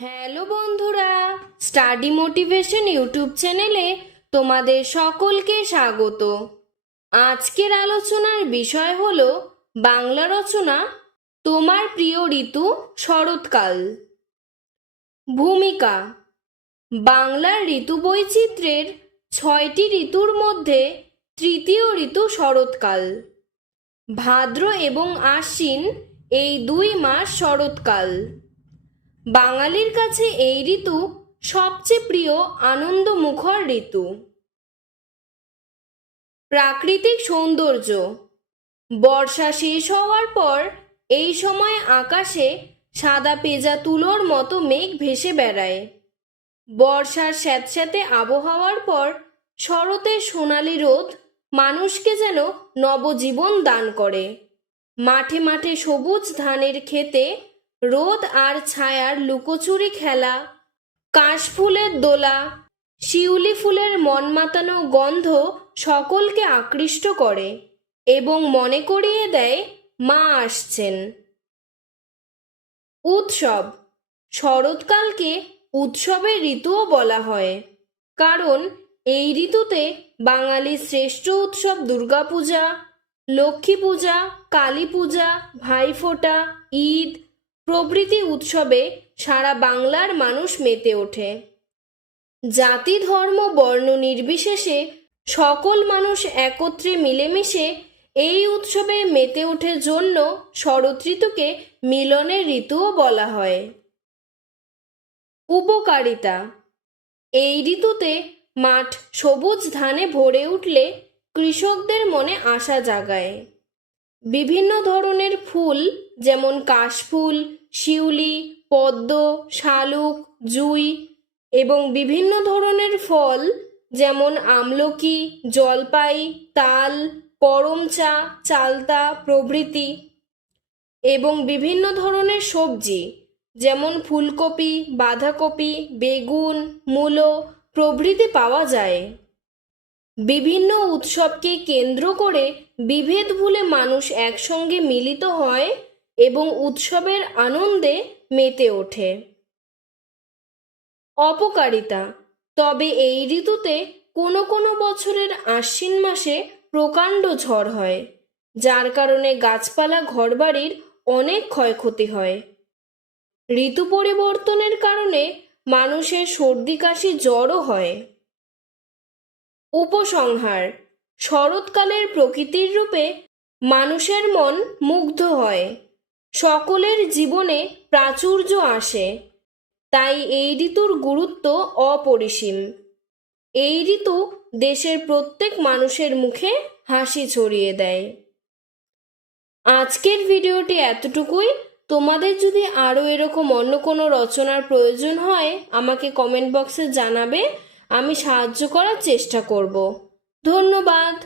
Hello বন্ধুরা, study motivation YouTube চ্যানেলে তোমাদের সকলকে স্বাগত। আজকের আলোচনার বিষয় হলো বাংলা রচনা তোমার প্রিয় ঋতু শরৎকাল। ভূমিকা: বাংলার ঋতু বৈচিত্র্যের 6টি ঋতুর মধ্যে তৃতীয় ঋতু শরৎকাল। ভাদ্র এবং আশ্বিন এই 2 মাস শরৎকাল। বাঙালির কাছে এই ঋতু সবচেয়ে প্রিয় আনন্দমুখর ঋতু। প্রাকৃতিক সৌন্দর্য: বর্ষা শেষ হওয়ার পর এই সময় আকাশে সাদা পেঁজা তুলোর মতো মেঘ ভেসে বেড়ায়। বর্ষার স্যাঁতস্যাঁতে আবহাওয়ার পর শরতের সোনালি রোদ মানুষকে যেন নবজীবন দান করে। মাঠে মাঠে সবুজ ধানের ক্ষেতে রোদ আর ছায়ার লুকোচুরি খেলা, কাশফুলের দোলা, শিউলি ফুলের মন মাতানো গন্ধ সকলকে আকৃষ্ট করে এবং মনে করিয়ে দেয় মা আসছেন। উৎসব: শরৎকালকে উৎসবের ঋতুও বলা হয়, কারণ এই ঋতুতে বাঙালির শ্রেষ্ঠ উৎসব দুর্গাপূজা, লক্ষ্মী পূজা, কালী পূজা, ভাইফোঁটা, ঈদ প্রভৃতি উৎসবে সারা বাংলার মানুষ মেতে ওঠে। জাতি ধর্ম বর্ণ নির্বিশেষে সকল মানুষ একত্রে মিলেমিশে এই উৎসবে মেতে ওঠে জন্য শরৎ ঋতুকে মিলনের ঋতুও বলা হয়। উপকারিতা: এই ঋতুতে মাঠ সবুজ ধানে ভরে উঠলে কৃষকদের মনে আশা জাগায়। বিভিন্ন ধরনের ফুল যেমন কাশফুল, শিউলি, পদ্ম, শালুক, জুঁই এবং বিভিন্ন ধরনের ফল যেমন আমলকি, জলপাই, তাল, করমচা, চালতা প্রভৃতি এবং বিভিন্ন ধরনের সবজি যেমন ফুলকপি, বাঁধাকপি, বেগুন, মূলো প্রভৃতি পাওয়া যায়। বিভিন্ন উৎসবকে কেন্দ্র করে বিভেদ ভুলে মানুষ একসঙ্গে মিলিত হয় এবং উৎসবের আনন্দে মেতে ওঠে। অপকারিতা: তবে এই ঋতুতে কোনো কোনো বছরের আশ্বিন মাসে প্রকাণ্ড ঝড় হয়, যার কারণে গাছপালা ঘরবাড়ির অনেক ক্ষয়ক্ষতি হয়। ঋতু পরিবর্তনের কারণে মানুষের সর্দি কাশি জ্বরও হয়। উপসংহার: শরৎকালের প্রকৃতির রূপে মানুষের মন মুগ্ধ হয়, সকলের জীবনে প্রাচুর্য আসে, তাই এই ঋতুর গুরুত্ব অপরিসীম। এই ঋতু দেশের প্রত্যেক মানুষের মুখে হাসি ছড়িয়ে দেয়। আজকের ভিডিওটি এতটুকুই। তোমাদের যদি আরও এরকম অন্য কোনো রচনার প্রয়োজন হয় আমাকে কমেন্ট বক্সে জানাবে, আমি সাহায্য করার চেষ্টা করব। ধন্যবাদ।